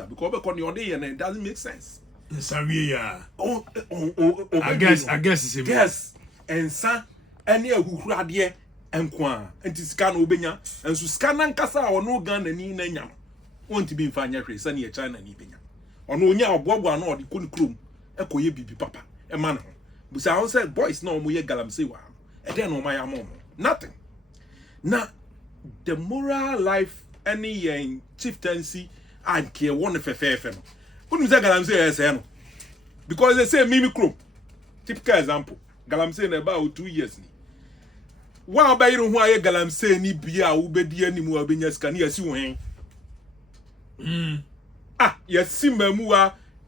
answer because it doesn't make sense. Sorry, yeah. I guess it's yes. And son, any who had ye and qua and to scan obenya and to scan and cassa or no gun and in nyam. Want to be in financial sunny China and Ibenya. Or no nya or bob one or the kun crum, a coye bibi papa, a man. But I said, boys, no more Galamsey, and then on my ammo. Nothing. Now, the moral life any chieftaincy and care one of a fair fellow. Wouldn't say Galamsey as because they say Mimi Crum. Typical example. Galamsey in about 2 years. While by you why Galamsey ni bia ubedi any more benyas can you see ah, yes, Simba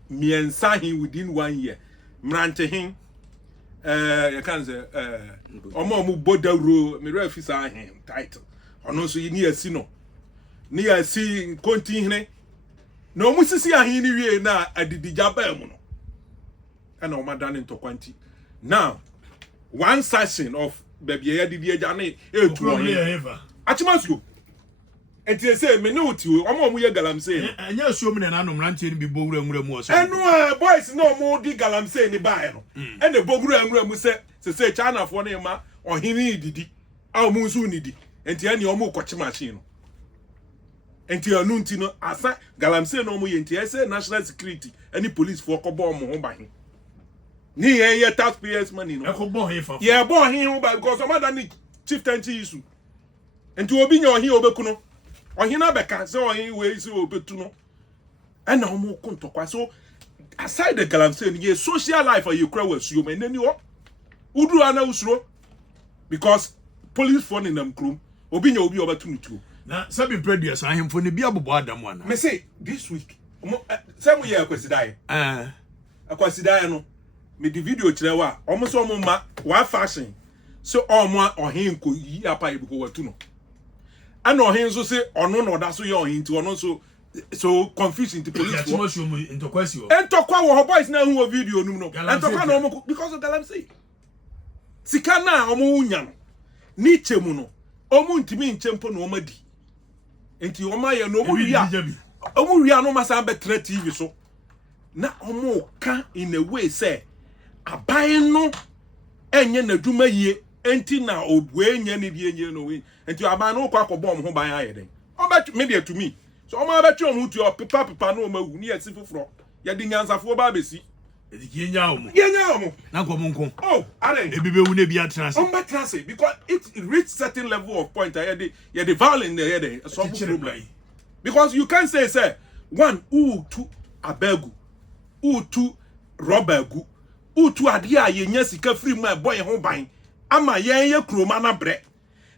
me and Sahin within 1 year. Mrante him. You can't say, Omo Bodaro, me refisa him title. Or no, so you near Sino. Near see continue. No, Mrs. Yahini na at the Jabamuno. And no madam into quanti. Now, one session of baby Eddie Jane, Achimasku. And they say, me know to you, I'm on Galamsey. And you're assuming an animal ranting be bold and remorse. And no boys no more di Galamsey in the Bible. And the Bogru and Remu say China for Nema or he needed our Musu needy. And the any omo machine. And the Anuntino, Asa Galamsey no more in TSA national security, any police for Cobom by him. Near your taxpayers' money. Yeah, born him because some other chieftaincy issue. And to obey your heel Bekuno. Or he never can so he ways over to know. And no more contour. So aside the Galamsey, ye social life or you cry with you, and then you are Udu Anna because police phone in them crew, Obino will be over to now, some previous I am for the Biabo Adam one. May say this week, some year consider a consider no. Me the video chilewa almost almost one fashion so all or him could ye up because to know. And no him so say or no that's so you're into or so confusing to police into question. And talk about boys now who video no and talk no because of Galamsey. Sikana omunyam ni chemuno omu ntimi nchempo no madi. Enti oma ye no omu ria no masa be TV so na omu ka in a way say aban no enye naduma yie enti na obwe enye ne die enye no we enti aban no kwa akobom ho ban ayeden obet maybe to me so oma bet you to your papa no mawu ni esi foforo ye di nyansafo ba besi yenya omo na komonko oh are ebibe wu na bia transe transe because it reach certain level of point you the violence there so problem because you can't say one two abegu two robagu utu ade a yenya sika free mu boy ho ban ama yen kroma na bre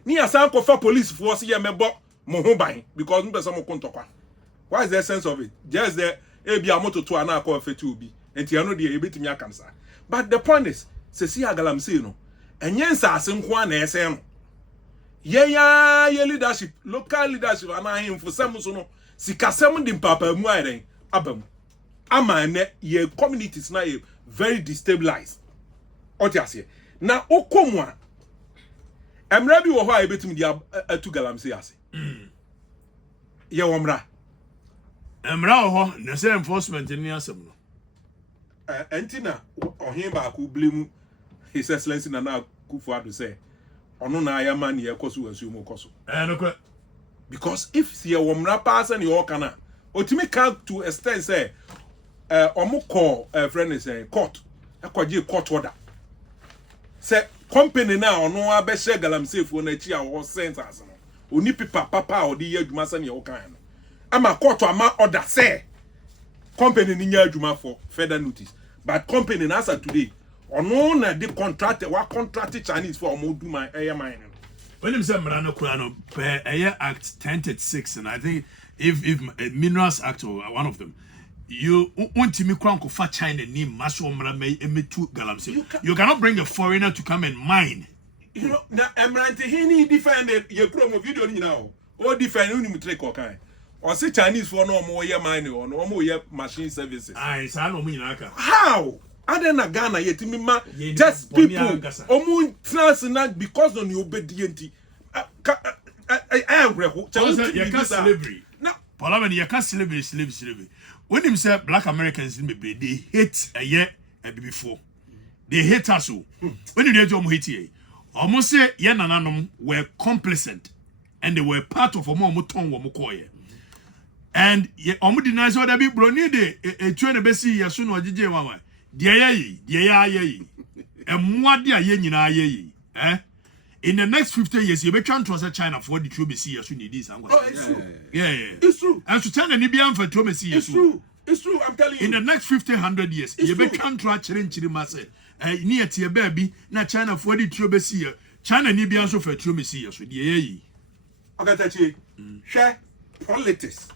ni asan ko fa police force ye mebo mo ho ban because no person mo kontokwa what is the sense of it just the ebi amototo ana akọ fetu obi enti ano de ebetimi akamsa but the point is se si Galamsey no enye nsase nko na ese no ye leadership local leadership ana himfo sam so no sikasem di papa mu ayren abam ama ne ye communities na ye very destabilized. Otiase. Na okomu a emra bi wo ho a ebetumi dia atu Galamsey ase. Ye womra. Emra wo ho na say enforcement ni asem no. Entina ohin ba ku blemu His Excellency Nana Akufo-Addo say ono na ayama ne yekoso asumo koso. No because if ye womra pass and you kana otimi can to extend say omo call friend is court akwaje court order say company na ono abehye Galamsey fo na chi a wo sentence no oni pipa papa odi ye adwuma se ne wo kan no ama court ama order say company ni nya adwuma for further notice but company na as today ono na the contract wa contract Chinese for omo do my man when him say mrano kurano per act 1036 and I think if Minerals Act or one of them you want to make Kwanko for China name Maso Mrametu Galamsey. You cannot bring a foreigner to come and mine. You know, now Emrante he defended your promo video now. Or defend you take okay. Or say Chinese for no more year mining or no more year machine services. How? Other than Ghana yet me just people omun transnational because on your obedience. I am slavery. Parliament you can slavery. When him say black Americans they hate a year before. They hate us. When you hear hate here, almost say ye nananom were complicit and they were part of a more muton womukoye. And ye denies what I be brony de train a besi yasun or DJ mama. Dear ye, and what dear ye, eh? In the next 50 years, you be trying to answer China for the true Messi as you need this. It's true. Yeah. It's true. And to China, Nibian for true Messi. It's true. It's true. I'm telling you. In the next 50, 100 years, you be trying to Chirimase. Near to your baby, not China for the true Messi. China Nibian so for true Messi as with ye. Okatakyie, share politics.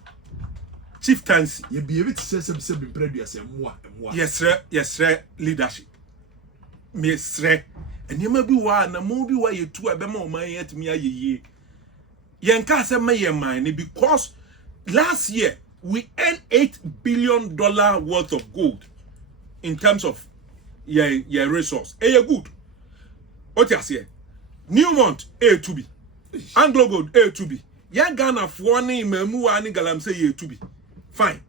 Chieftaincy. You be able to say something previous and more. Yes, sir. Leadership. Me, sir. And you may be one, and movie where you two are more money at me a year. Yankasa may mind because last year we earned $8 billion worth of gold in terms of your resource. You're good. What you say? Newmont A2B, Anglo Gold A2B. Yan Ghana for one memu ani Galamsey A2B. Fine.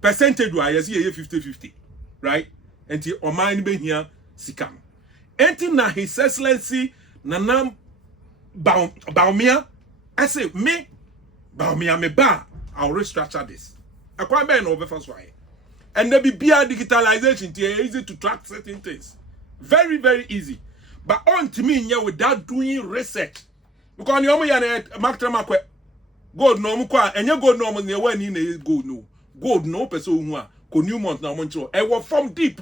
Percentage wise, you see 50-50, right? And the Oman be here sikam. Enti na His Excellency Nanam Baumia, I say me Baumia me ba, I'll restructure this. I quite bear over first why. And there be digitalization, it's easy to track certain things. Very, very easy. But on to me without doing research. Because you are Mark Tramakwe gold no mukwa, and you gold no money when you gold no. Gold no person who Newmont now Montreal. I was from deep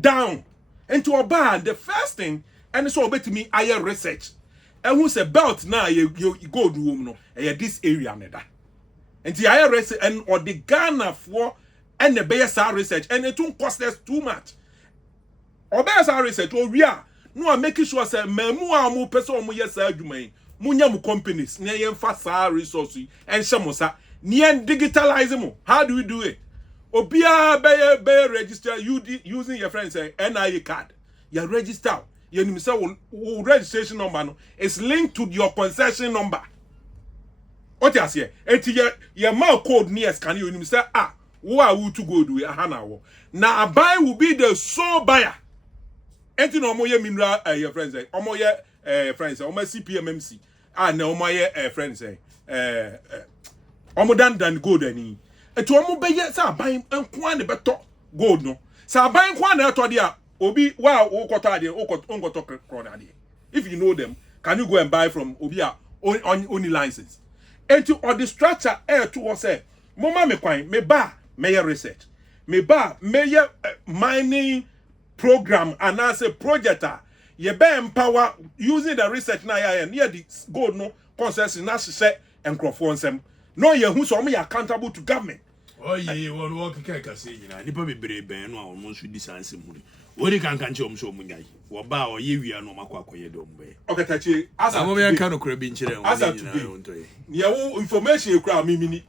down. Into a bar, the first thing, and it's all about me, I have research. And who's a belt now, you go to room, no, this area, neda. And the I research, and or the Ghana for, and the BSR research, and it won't cost us too much. Or BSR research, or we are, no, I'm making sure, say, Memua, mu person, mu yes, argument, Munyamu companies, near fast resources, and Samosa, near digitalize. How do we do it? Obia be register using your friends NIA card. You register. You say registration number no. It's linked to your concession number. What you say? Your mouth code near scan you say who are you to go do now? Now a buyer will be the sole buyer. Enti no mo ye mineral your friends omo ye friends omo CPMMC na omo ye friends omo dan gold ani. Etu omo beye sa ban enko na beto gold no sa ban enko na eto dia obi wa okoto ade okoto krona ade. If you know them, can you go and buy from obi a only license? Etu or the structure to was say mama me kwan me ba me research me ba me mining program and as a project ye be empower using the research na ya near the gold no concession na se enkrofo nsem. No, ye who so me accountable to government. Oh, ye won work say nipa bebre ben no almost should distance mu. Ori kan che so munyai. Wo ba o ye wia no makwa akoye do mbe. Okatakyie as am me kan no kura bi nkyere won nyina. Ye wo information kura mimini.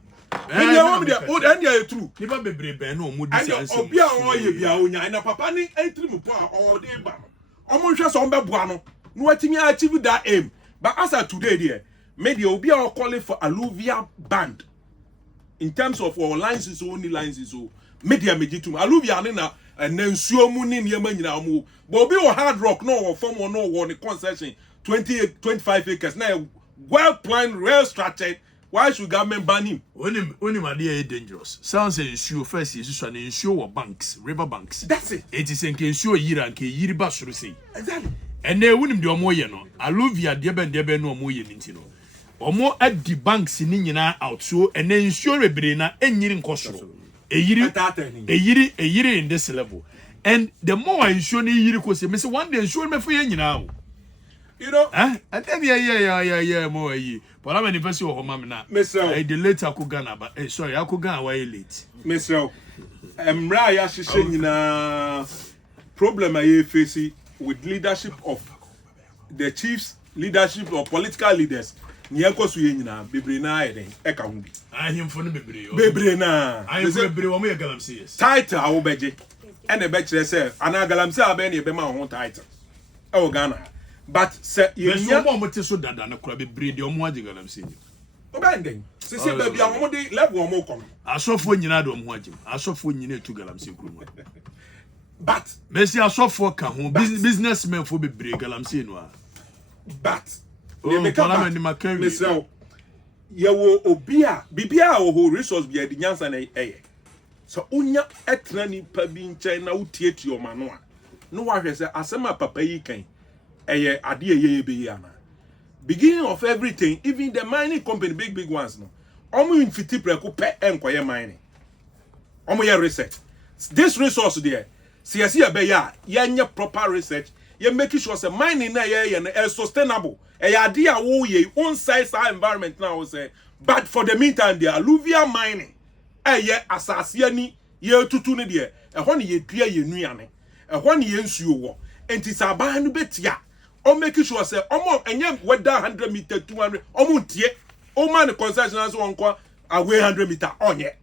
Ye wo me de o and ye true. Nipa bebre ben no mu distance mu. Obi a o ye bia onya na papa ni entry mu po a o de ba. Omo hwe so on be boa no. No watimi achieve that aim. But as of today there media will be our calling for alluvia band in terms of our licenses only licenses so media mejitum alluvia na nsuo mu ni niam nyina mu but obi o hard rock no or form or no one concession 25 acres now well planned well structured. Why should government ban him? Onim ade dangerous sounds nsuo first yesu na nsuo wo banks river banks that's it. It is nke nsuo yira nke yiri ba soro sei exactly. And they wouldn't do more ye no alluvia debe no more ye nti no omo adi banks ni nyina out so and then ensure bebre na enyiri nkosoro eyiri in this level and the more I ensure ni yiri ko se me say one day ensure me for ye nyina you know and then yeah more yi but I'm university of home na I the later ko Ghana but sorry I ko Ghana why late Mr. Emra ya hihye nyina problem I face with leadership of the chiefs leadership of political leaders Niyanko su yenyina bebre na eden eka hu bi ahimfo no bebre na ahimfo bebre wo me Galamsey yes title awo beje ene be kire se ana Galamsey abe na ebe ma ho title e Ghana but se yenya mo mo te so dada na kura bebre de omo age Galamsey obending se baby am dey level am come asofo nyina do mo agim asofo nyina etu Galamsey kuro but Messi asofo ka ho businessmen fo bebre Galamsey no a but ne make up ni makari ye wo obia bibia wo resource bia di nyansa na so unya etra ni pa bi nchen na utieti o mano a no wa hwe se asema papa yi kan eye ade ye be yi ana beginning of everything even the mining company big ones no omo infiti preko pe enkoye mining omo ye research this resource there see be ya nye proper research ye make sure say mining na ye na sustainable ade a wo ye on size our environment now say but for the meantime the alluvial mining asase ani ye tutu ne de ho ne ye dua ye nuane ho ne ye nsuo wo enti saban no betia o make sure say omo enye whether 100 meter 200 omo tie o man concession as won kwa away 100 meter onye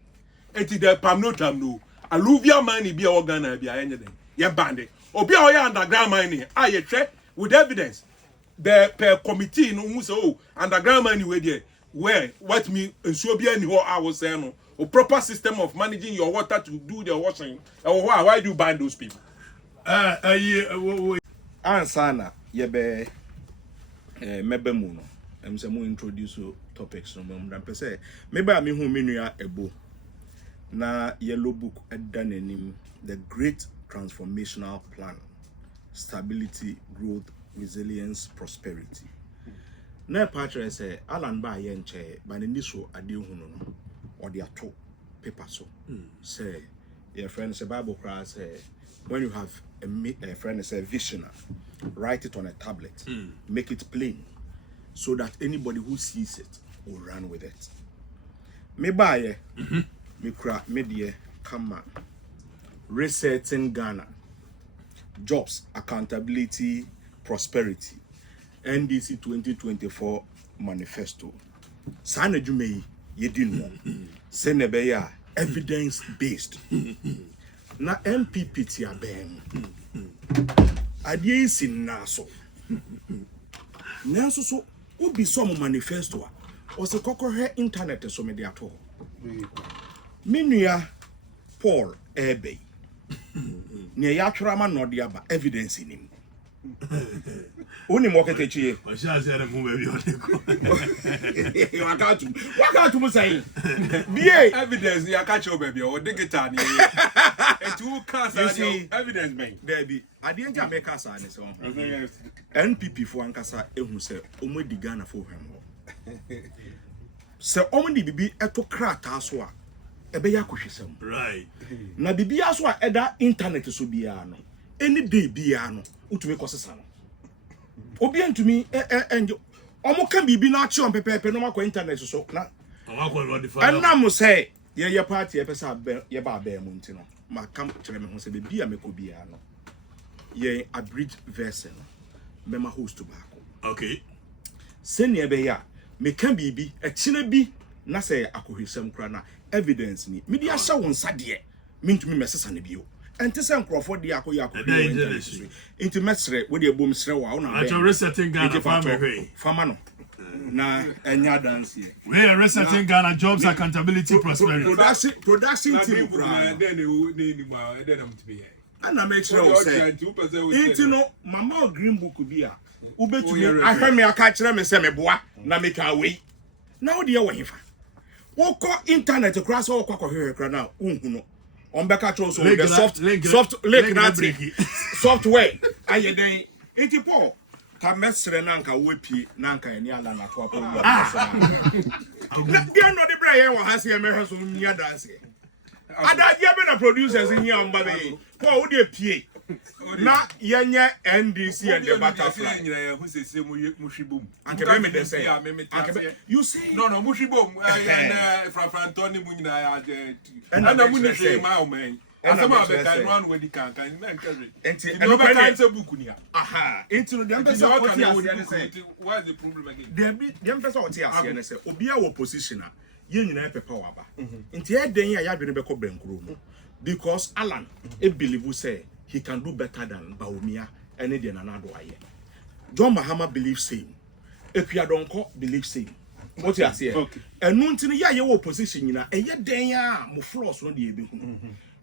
enti the pam no alluvial mining be organ be enye den ye bande obi a o underground mining ye hwe with evidence the per committee no who say oh underground mining we there where what me nsuo bia ni ho I was saying no a proper system of managing your water to do the washing why do you ban those people ansana ye be mebe mu no em se mo introduce topics no mo dan pese me ba me hu menua ebo na yellow book edanenim the great transformational plan stability growth resilience prosperity na patre say alan ba ye nche ba ni so ade hu no or the ato paper so say your friend say Bible cry say when you have a friend say vision, write it on a tablet, make it plain so that anybody who sees it will run with it. Me buy me cry media come resetting Ghana, jobs, accountability, prosperity, NDC 2024 manifesto. Sana jumei yedin senebeya evidence based na MPP ti abem adie isi naso nanso so obi so mo manifesto a o se kokohwe internet so me de ato menua Paul Ebe ne ya twara ma no de aba evidence nim Oni Okatakyie. I shall say mu baby odeko. Wakatu mu say. Be evidence ya catch you baby o digital ni. Etu cancer evidence man. There be ade nja make us an so. NPP for ankasa ehu say omo di Ghana for hwem. Se omo di bibi eto krata so a ebe ya kohwesem. Right. Na bibi aso a eda internet so bia no. Any day bia no utumi kosesa no. Obi antumi omo kan bibi na achi on pepepe no makwa internet so na makwa modify na mo say ye party e pesa ye ba ba mu ntino ma kam kire me ho say be bia meko bia no ye abridged version me ma host baako okay sene be ya me kan bibi e kine bi na say akohwesam kra na evidence ni me dia hye won sade me ntumi mesesa ne bio enti se nkrofo de akoya enti mesre we de bom sre wa una be resetting Ghana fama no na enya dance we are resetting Ghana jobs accountability prosperity production team then they ma then am to be ana make sure we say enti no mama green book bi a ubetumi ahwe me aka kire me se me boa na make away na wo de ye wo hefa wo ko internet kra so wo kwakọ kra na unhu no on beka cho so the soft link na break software aye den enti po ka mesre na nka wepi na nka eni ala na to apo na dia no de bra ye wo ha se me hwe so nya dance ada dia be na producers here on babe po wo de pie na yenye NDC and the butterfly who say mu hwibom anke be me de say you say no mu hwibom from Tony mu nyina ya ana mu ni say ma o man asama be kan run with the can na nkere enti no be kan say book ni aha enti no dem pesa o ti ase what is the problem again dem pesa o ti ase ne say obi a wo position a ye nyina pepa wa ba enti e den ya dwene be ko brankuro no because Alan e believe say he can do better than Baumia and the Nanado aye. John Mahama believes same. Epiadonko believes same. What you say? Okay. And no ntini ya ye wo position nyina eye den a mo floors no de ebi hu.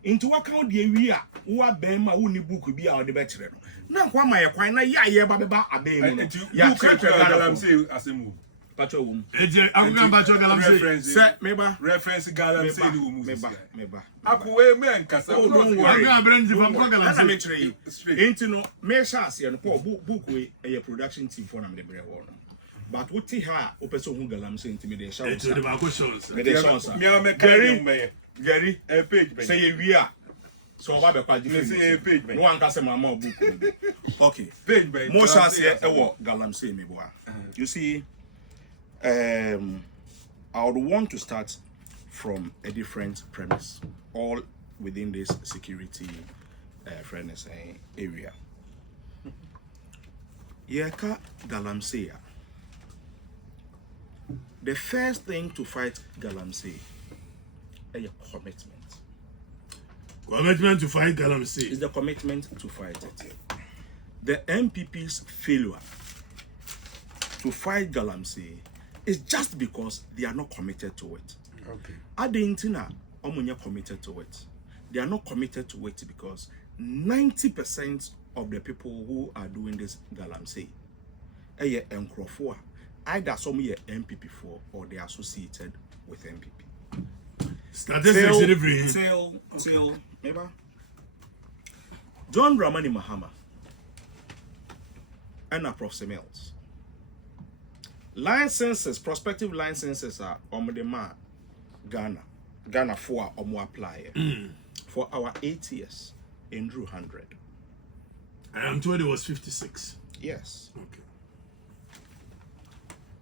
Into what count the wi a wo abem ma wo ni book bi a wo de be kire no. Na kwa ma ye kwan na ya ye ba beba abem mu no. You can't Galamsey as a move. Pacho wom. Eje akunga bacho Galamsey. Say meba Reference Galamsey the woman. Meba. Akuwe me nkasa. Don't worry. Akunga brand from Galamsey. Me Galamsey. tire. Into no me chance ye no book we a production team for na me de bre wo no. But what he ha opeso hu Galamsey intimidate show. Eje de ba ko shows. Me de chance. Gary a page me. Say we are. So oba be kwa different. Say a page me. No one can say mama book. Okay. Page me. Most chance here e wo Galamsey me boa. You see I would want to start from a different premise, all within this security fairness area. Yeka Galamsey. The first thing to fight Galamsey is a commitment. Commitment to fight Galamsey. Is the commitment to fight it. The MPP's failure to fight Galamsey is just because they are not committed to it. Okay. Adentina omunya committed to it. They are not committed to it because 90% of the people who are doing this Galamsey eye enkrofo either some ye MPP4 or they are associated with MPP. Statistics delivery. Till maybe John Dramani Mahama and Prof. Mills. Licenses, prospective licenses are Omodema Ghana for Omo apply for our 8 years in Drew 100. I am told it was 56. Yes. Okay.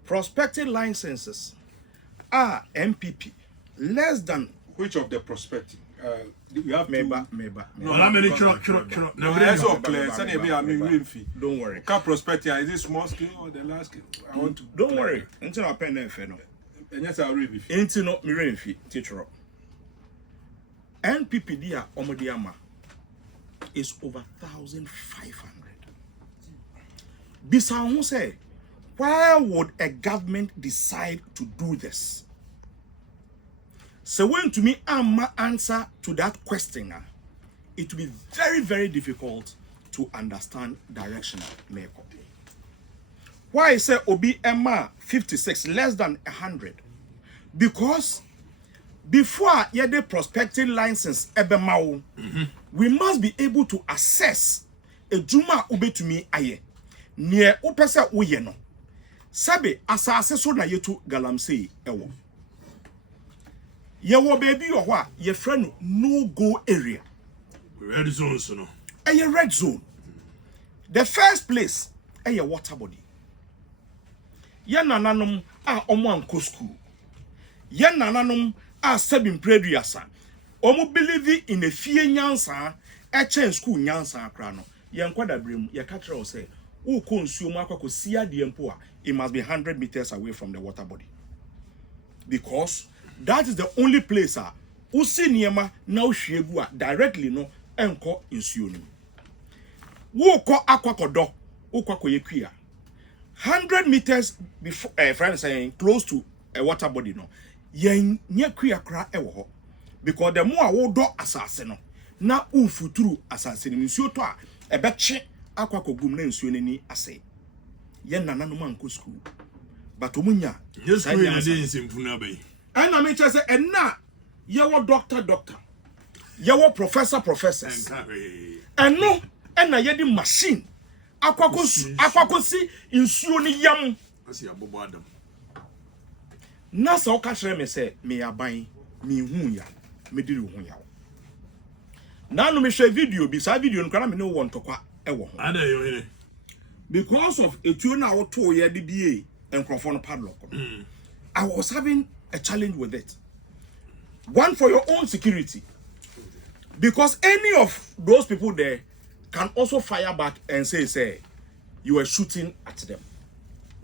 Prospective licenses are MPP less than Which of the prospective? You have Meba. No, how many truck? No, that's all clear. Send me a million fee. Don't worry. Car prospective is it small scale or the large scale? I want to. Don't worry. Until I pen them no. And yes, I'll read it. Until no mirror fee teacher up. NPP dia Omodiama is over 1,500. Bisa who say, why would a government decide to do this? So when to me answer to that question, it will be very, very difficult to understand directional makeup. Why I say Obi Emma 56 less than 100? Because before you the prospective license ebemao, we must be able to assess a juma ube to me aye near upesa uyeno. Sabe asase so na yetu Galamsey ewo. Yewo baby or what your friend no go area. Red zone, so no. A red zone. The first place a water body. Yananum a omo school. Yananum a sabin prediasa. Omo believe in a fear nyansa, a chain school nyansa crano. Yankwada brim, ya catcher say, who consume aqua sia the empoa, it must be 100 meters away from the water body. Because that is the only place usi niema now shegua directly no enko insuonu. Wo ko akwakodo, wo kwa koyekuya. 100 meters before friend saying close to a water body no. Yen nyekuya kra ewo ho. Because the more wo do asase no na ufuturu asase ni nsuo to a ebeche akwakogum na nsuo ni ase. Yen nananom anko school. But omunya yes school na dey simfuna bay. And I mean, say, and now you're doctor, you're professors, and no, and I had the machine. Aquacosi in Suni Yam. I see a bobo Adam. Nasa Okashre me say, me a buying me hunya, me do hunya. Now, no, me share video, beside video, and can no one to qua ever. Because of a 2 hour 2 year DBA and Crawford padlock. I was having a challenge with it. One for your own security. Because any of those people there can also fire back and say, you were shooting at them.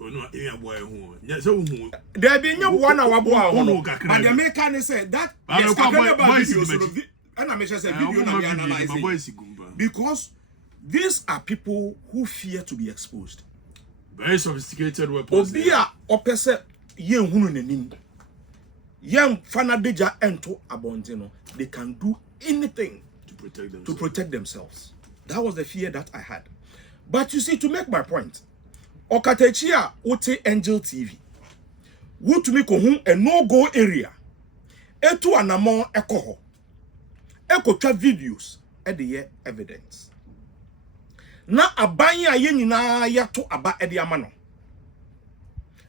Oh no, there be no 1 hour boy, but the American say that yes, videos, and I mentioned video because these are people who fear to be exposed. Very sophisticated weapons. Obia opese yen hunu nenim yen fana deja ento abontino, they can do anything to protect themselves. That was the fear that I had. But you see, to make my point, Okatakyie Ote Angel TV, would to make a no-go area, etu anamo ekoho, ekocha videos, the evidence. Na abanya yenina yato aba edi amano.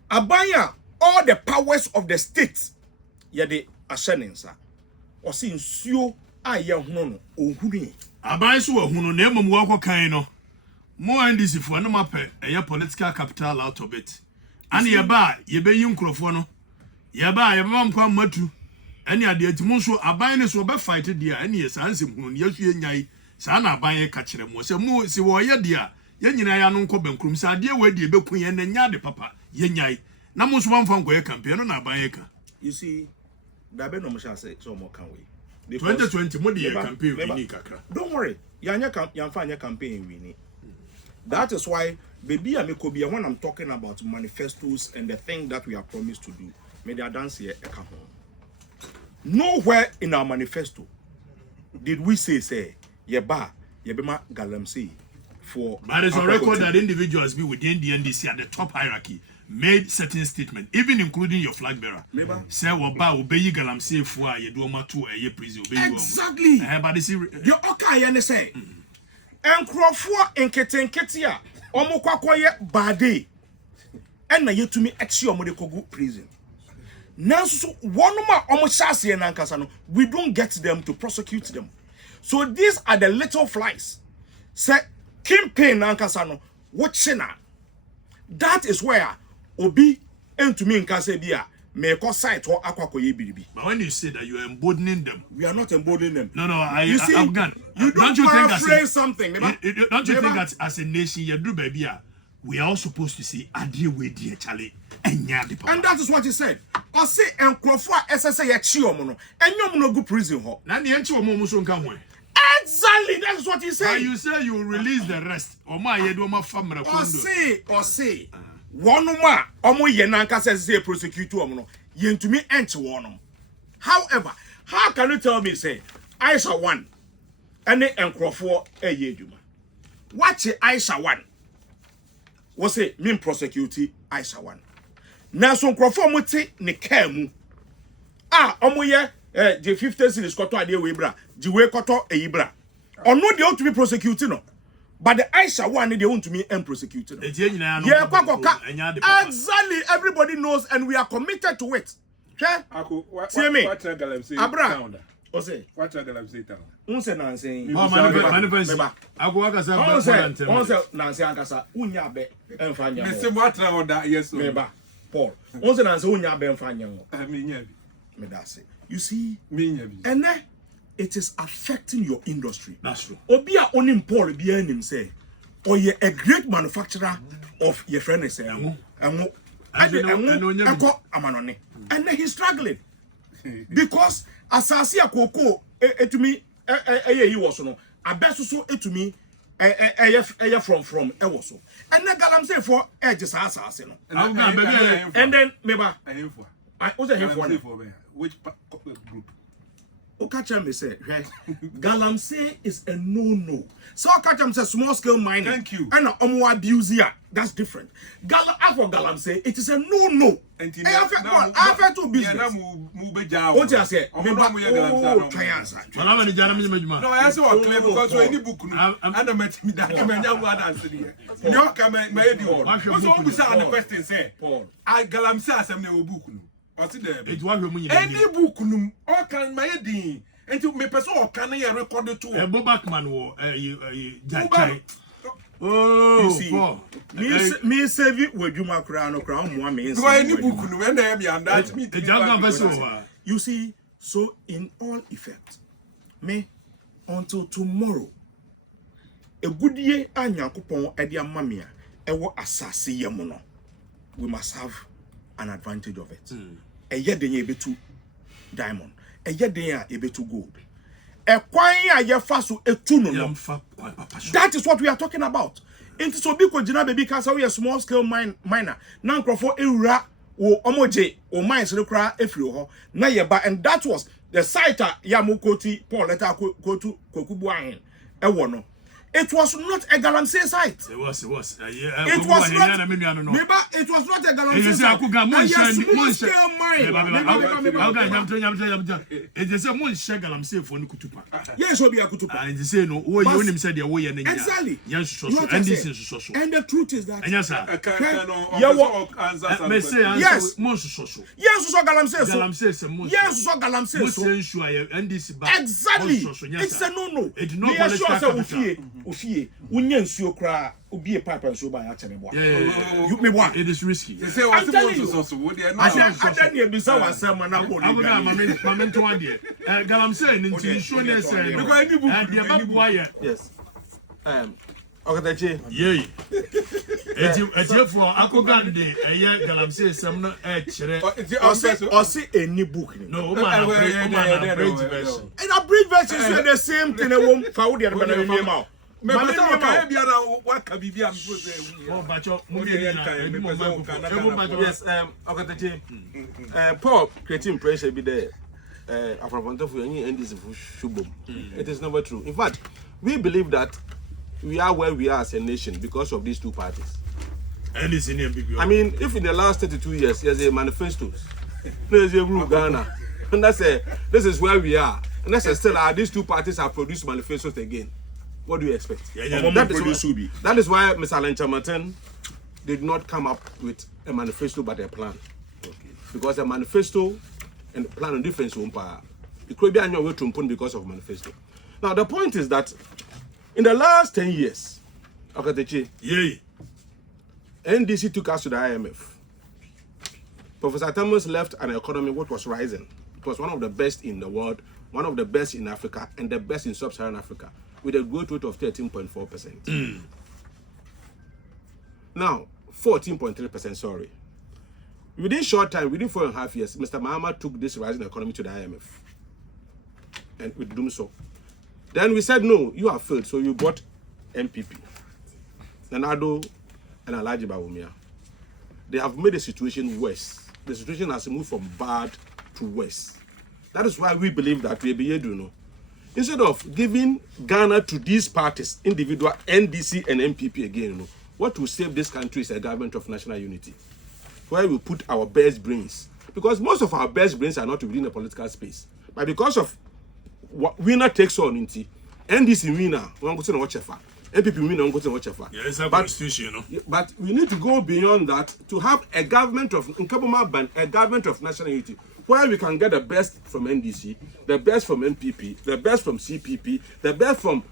Abanya all the powers of the state yede ashenensa. Osi nsuo aye hono no ohuni. Abanya so ohunu na emom wako kan no. Mo NDC fo no mape eye political capital out of it. Ani yeba yebeyi nkrofo no. Yeba yeba mkwa matu. Ani ade atimu so abanya ne so be fight dia ani yesanse hunu ne yesu enyai. Sa na abanye ka kire mo se mo si wo ye dia ye nyina ya no nko bankrum sa de we de bekun ye na nya de papa ye nyai na mo so manfa nko ye campaign no na abanye ka. You see, that be no mo sha say so mo kan we 2020 mo de campaign we ni kakra. Don't worry, yanya campaign we ni. That is why baby amekobia when I'm talking about manifestos and the thing that we are promised to do, may they dance here e ka ho. Nowhere in our manifesto did we say Yeba Galamsey for. But it's a record that individuals be within the NDC at the top hierarchy made certain statements, even including your flag bearer. Say Waba obey Galamsey for ye do ma to a prison. Exactly. But this your okay say. And Crawford and Ketenketia, Omokwakoye Bade, and na yet to me exio Modekogu prison. Now, so one more almost sassy and Ankasano, we don't get them to prosecute them. So these are the little flies. Say Kimpin Ankasano, watching. That is where Obi and to me in Kasebia may cause sight or aquacoye bibi. But when you say that you are emboldening them, we are not emboldening them. No, you see, Afghan. You don't you paraphrase something. Don't you think that as a nation, you do baby, we are all supposed to say adie we dear Charlie and that is what he said. I say and Crawford SSA Chiomono and you no go prison ho. Now the entry of Momuson come way. Exactly, that's what he said. You say you will release the rest. Or my Yedoma family. Or say one more Omo Yenanka says say prosecutor omono. Yen to me enter one. However, how can you tell me say Aisha 1 and then Crawford a yeduma? Watch it Aisha 1. Was it mean prosecute Aisha 1? Now so Crawford muti ne kemu. Omo ye the 50 series koto ade we bra. The way koto e ibra. Or no they ought to be prosecuted no. But the Aisha 1 they want to be prosecuted. Yeah, exactly. Everybody knows and we are committed to it. See me. Abra. Ose. What Galamsey town? Unse nanse. Manifest. Ago akasa. Onse nanse akasa. Unya be enfanya. Me se what order yes. Meba. Paul. Onse nanse unya be enfanya. Me that's it. You see? And then it is affecting your industry. That's true. Obia onim Paul be him say, or ye a great manufacturer of your friend say, and then he's struggling because asasi akoko to me he was no abeso so to me from ewoso and then Galamsey for edges asasi no and then meba I was a for which group? Okatakyie me say, Galamsey is a no. So Okatakyie say small scale mining. Thank you. And omo abuse here. That's different. For Galamsey, it is a no. And I have to business. What you say? No, I answer what clear because any book and met me that answer here. No, come my editor. What's all the question say? I Galamsey as a book. Any book num or can my din and to me person or can I record it to a Bobakman war you see me save it with you crown one means any book when I am and that's me you see so in all effect me until tomorrow a good year anyankopon edia mamia ewo asase yemono we must have an advantage of it. A year then you be to diamond, a year then you be to gold. A quine a fasu a tuno. That is what we are talking about. Into so because Jina baby cast away a small scale miner. Now for a o omoje o mines no kra efiri ho na yeba, and that was the site Yamukoti Paul letter go to Kokubu ahen ewo no. It was not a Galamsey site. It was. It was not. It was not a Galamsey site. Exactly. And the truth is that. Exactly. It's a no-no. Ofie unye nsuo kra obi e pipe nsuo ba ya cheme boa you me boa it is risky. They say what so wo dey no ada ne bisa wasem na ko ni mama to ade Galamsey nti nsuo ne say because any book dey ba boa ye yes Okatakyie yey eti for akogande eye Galamsey sem no kire or see any book no man abridged version and abridged version is the same thing e won fa wo dey na name out me pata ka bia na waka bibia am so say oh bacho mo dey yes Okatakyie Paul creating pressure be there Afrafonto for any NDC shubom. It is never true. In fact, we believe that we are where we are as a nation because of these two parties. I mean, if in the last 32 years there's a manifesto, there's a rule Ghana, and this is where we are, and that's still these two parties have produced manifestos again. What do you expect? That is why Mr. Alenchamaten did not come up with a manifesto but a plan, because a manifesto and plan on difference it could be on your way to Mpun because of manifesto. Now the point is that in the last 10 years, Okatakyie, NDC took us to the IMF. Professor Thomas left an economy which was rising. It was one of the best in the world, one of the best in Africa, and the best in sub-Saharan Africa, with a growth rate of 13.4%. Now, 14.3%, sorry. Within short time, within 4.5 years, Mr. Mahama took this rising economy to the IMF. And we do so. Then we said, no, you have failed, so you bought MPP. Nanado and Alhaji Bawumia. They have made the situation worse. The situation has moved from bad to worse. That is why we believe that we be able to know. Instead of giving Ghana to these parties, individual NDC and MPP again, what will save this country is a government of national unity, where we put our best brains. Because most of our best brains are not within the political space. But because of what winner takes all into NDC winner, one goes to watch MPP winner, one goes to watch but we need to go beyond that to have a government of a government of national unity, where we can get the best from NDC, the best from MPP, the best from CPP, the best from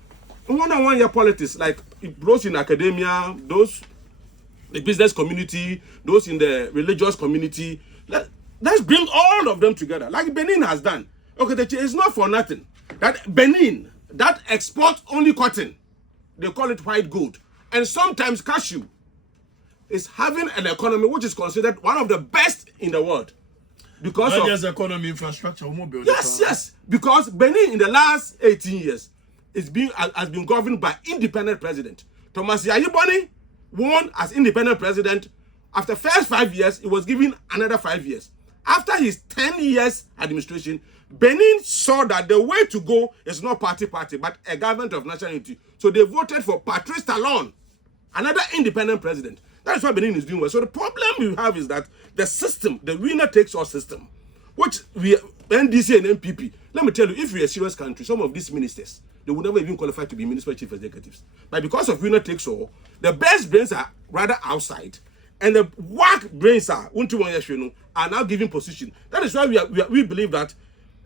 one-on-one year politics, like those in academia, those the business community, those in the religious community. Let's bring all of them together, like Benin has done. Okay, it's not for nothing that Benin, that exports only cotton, they call it white gold, and sometimes cashew, is having an economy which is considered one of the best in the world. Because of just economy infrastructure. Yes, because Benin in the last 18 years has been governed by independent president. Thomas Yayiboni won as independent president. After first 5 years, he was given another 5 years. After his 10 years administration, Benin saw that the way to go is not party, but a government of national unity. So they voted for Patrice Talon, another independent president. That is why Benin is doing well. So the problem we have is that the system, the winner takes all system, which we NDC and MPP. Let me tell you, if we're a serious country, some of these ministers, they would never even qualify to be municipal chief executives. But because of winner takes all, the best brains are rather outside, and the whack brains are now giving position. That is why we believe that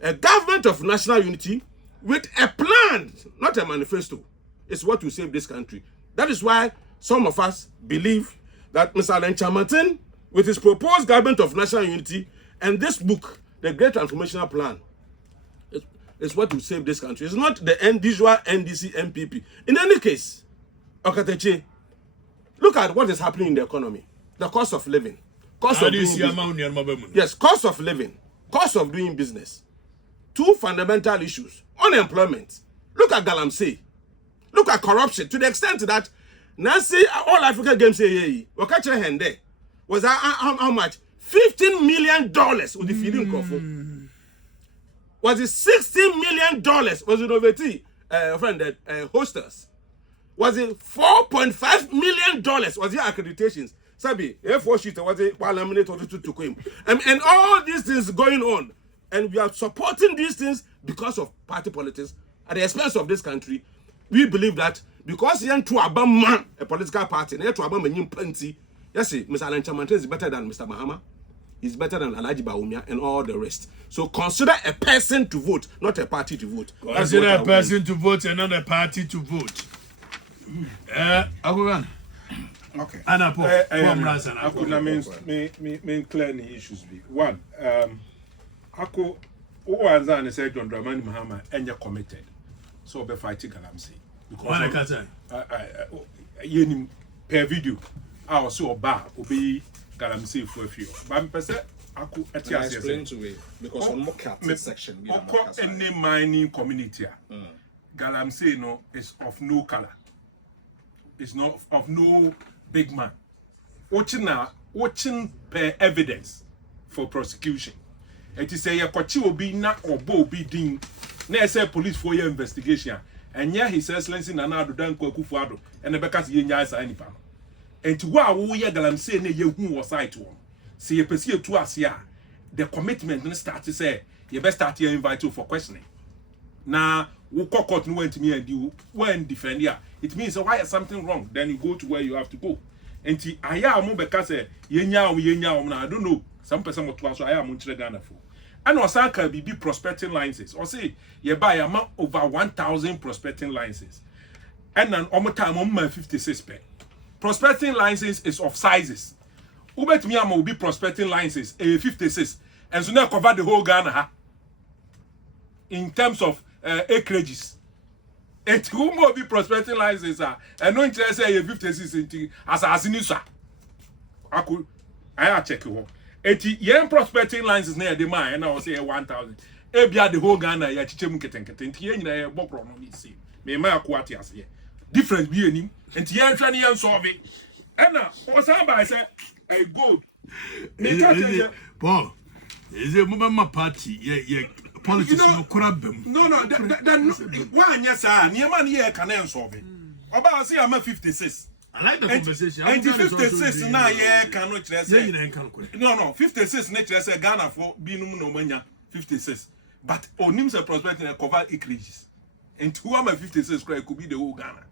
a government of national unity with a plan, not a manifesto, is what will save this country. That is why some of us believe that Mr. Alenchamaten, with his proposed government of national unity and this book, the Great Transformational Plan, is what will save this country. It's not the usual NDC MPP. In any case, Okatakyie, look at what is happening in the economy. The cost of living. Cost of doing business. Yes, cost of living. Cost of doing business. Two fundamental issues. Unemployment. Look at Galamsey. Look at corruption. To the extent that Nancy, all Africa Games say, Okatakyie Hende was how much? $15 million with the feeding crop. Was it $16 million? Was it over friend hostels? Was it $4.5 million? Was it accreditations? Sabi, F4 sheet was it while laminated to him. And all these things going on. And we are supporting these things because of party politics at the expense of this country. We believe that because he ain't to man a political party, and to abam plenty. Yes, Mr. Alan Chamantes is better than Mr. Mahama. He's better than Alhaji Bawumia and all the rest. So consider a person to vote, not a party to vote. Consider a person to vote and not a party to vote. Okay. I could clear the issues. One, Ako Owanzan said John Dramani Mahama and you're committed. So be fighting Galamsey. Because per video, I was so bad be Galamsey for a few. But I'm percent Aku explain to it because on more section any mining community. Galamsey no is of no color. It's not of no big man. Watching per evidence for prosecution. It is a kwachi obi na obo obi din. Na say police for your investigation. And yeah, His Excellency Nana Addo Dankwa Akufo-Addo and the bekas ye nya asa nipa. And to wa wo ye Galamsey na ye hu wo site wo. See ye pesi etu ase a the commitment no start to say you best start here invite you for questioning. Na wo court no went me and you when defend ya. It means why is something wrong? Then you go to where you have to go. And ti aya mo beka say ye nya na I don't know. Some person to aso aya mo nchire Ghana for. And Osaka be prospecting licenses. Or say you buy over 1,000 prospecting licenses. And then time 56 per. Prospecting license is of sizes. Ubet me will be prospecting licenses 56. And so now cover the whole Ghana in terms of acreages. And who will be prospecting licenses and no interest say 56 as a I check it. Eti yen prospecting licenses near the mine and I will say 1,000. Ebia the whole Ghana ya chichemu ketenkete. Enti yen na bokro no mi see. Me ma akwati ase. Different be anim. Enti yen twa ne yen solve. Ena o say by say gold. Paul. Is a movement party ye politics no kurabem. No one yes sir. Niema ne ye can solve. Oba say am 56. I like the conversation. And 56 now, yeah, cannot say. No, 56 nature say Ghana for being no mania 56. But on him, a prospect in a cover acreages. And 256 could be the whole Ghana.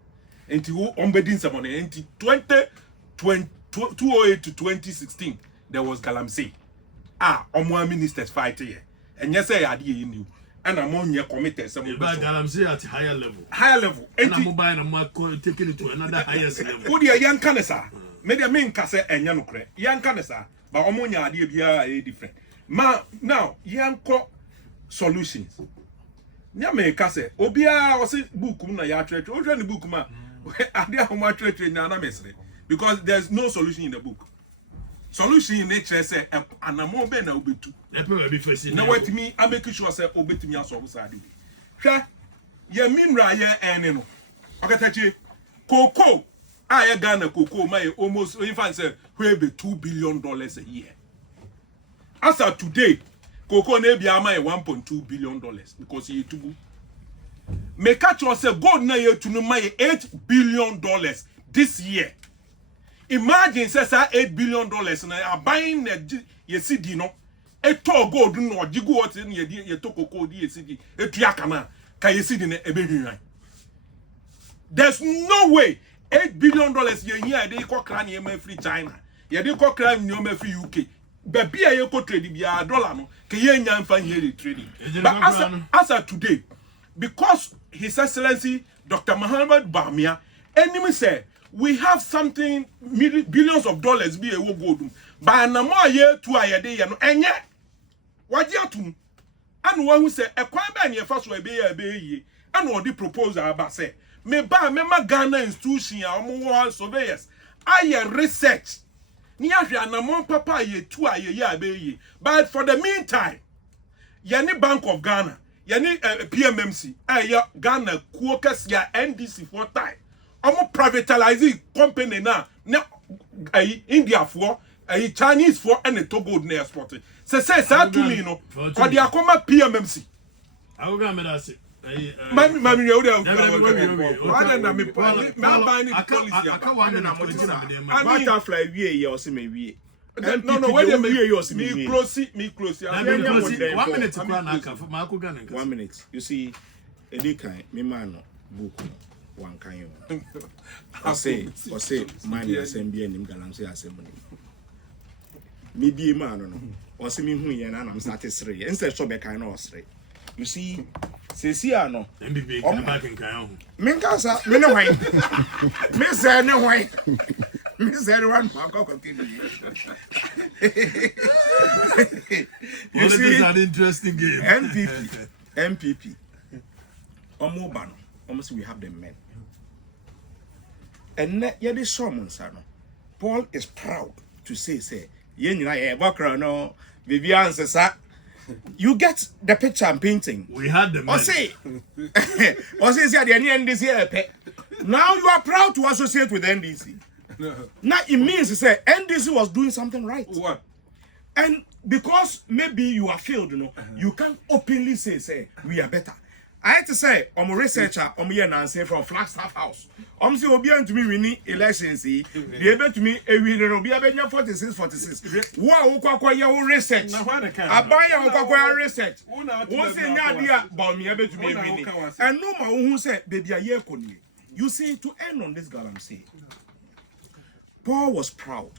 And to unbedding someone, and 2008 to 2016, there was Galamsey. Omwa ministers fight here. And yes, I had you. And I'm on your committee. Some Galamsey at higher level. Higher level. And I'm mobile and taking it to another highest level. Who the young canessa? Maybe a main cassa and Yanukre. Young canessa. But Omonia idea different. Now, young solutions. Nyame kase. Obia or say book na ya church. Or the book ma. I dare how much church in Anamesre. Because there's no solution in the book. Solution in nature say anamo be na obetu. Now what me I make sure say obetumi aso sade. Hwe ye minra ye ene no. Okatakyie cocoa aye Ghana cocoa my almost in fact say we be $2 billion a year. As of today cocoa na bia my $1.2 billion because he tubu. Make sure say gold na ye tunu my $8 billion this year. Imagine says $8 billion na are buying ye CD no e to gold no jigu what ye to cocoa di ye CD e tuaka na ka ye CD na ebe hwiran. There's no way $8 billion ye here dey ko kra na e free China ye dey ko kra ni o free UK baby ye ko trade bia dollar no ke ye nya mfa here trading. But as of today, because His Excellency Dr. Muhammad Bawumia enemy say we have something billions of dollars be a gold. But na more year to ayede ye no enye waje atum anu wa hu say ekwan ba na ye fa so ebe ye anu odi proposal aba say me ba me ma Ghana institution a omo surveyors aye research ni ahwe anamon papa ye tu aye ye. But for the meantime ye ni Bank of Ghana ye ni PMMC aye Ghana kuo kesia NDC for time omo privatize company na India for A Chinese for any Togo near spotting. Say to me, no, or the Akoma PMMC. I will go and that's it. Mammy, you know, butterfly we or see maybe. No, wait a minute. Me close. 1 minute. 1 minute. You see, a day kind, me man book one kind. I say, man, assembly and Galamsey assembly. Me be a man, or see me who and I'm satisfied. Instead of a kind of straight. You see, say, no. MBB back in Kayon. Minkasa, me no way. Me say no way. Me say one for continue. You see, This is an interesting game. MPP. Omobano. Almost we have the men. And yet the summons, Paul is proud to say, Yenina, no, Vivian says, you get the picture I'm painting. We had the men. Or say, the NDC. Now you are proud to associate with NDC. Now it means to say NDC was doing something right. What? And because maybe you are failed, you can openly say we are better. I had to say, I'm a researcher, I'm here now say from Flagstaff House. I'm saying obedient to me winning elections, be able to me a winner, be able 46. Wow, your research. I buy your research. What's in your idea about me able to be winning? And no man who said, baby, a year. You see, to end on this Galamsey, Paul was proud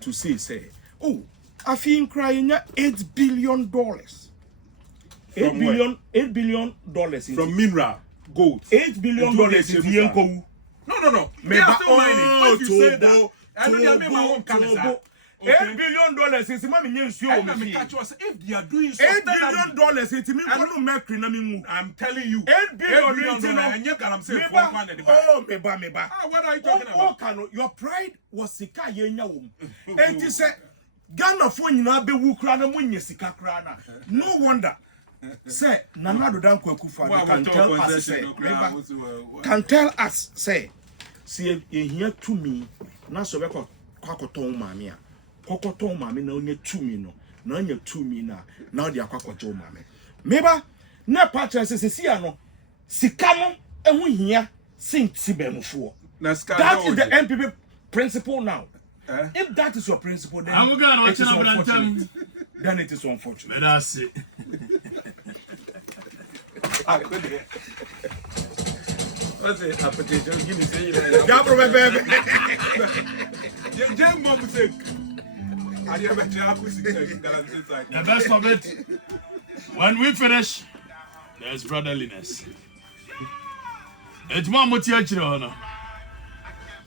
to say, oh, I feel crying $8 billion. $8 billion From mineral gold. $8 billion in Yenko. No. They are still mining. Why do you say that? I mean, my own cancer. $8 billion is my news. If they are doing so, $8 billion is me. I'm telling you, $8 billion. And you can say, oh, meba. What are you talking about? Your pride was sika yenya wom. And you said, Ghana phone na be wukrana munye sika krana. No wonder. Say, Nana Dodan Kwakufa can tell us, say, see, you hear to me, now so record Quacoton Mamia. Quacoton Mammy, no near 2 me, no near 2 me now they are Quacoton Mammy. Maybe, no patches is a Siano, Sicamo, and we hear Saint Sibem for. That is the MPP principle now. If that is your principle, then it is unfortunate. Then it is unfortunate. That's it. What's it? Application. Give me say the best of it. When we finish, there's brotherliness. It's more motivational.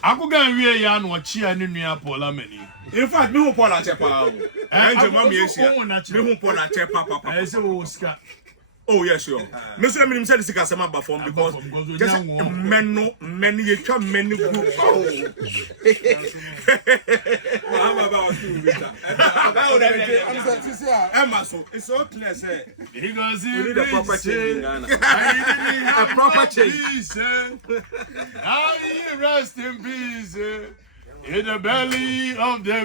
I could go and wear yarn or cheer and new Paula many. In fact, no Paula Chepa. And your mommy is here. No Paula Chepa, Papa. I say, Oscar. Oh, yes, sure. Mr. Minim said this is a perform because just many group. It's so clear, sir. Because you need a proper change. A proper change. How you rest in peace in the belly of the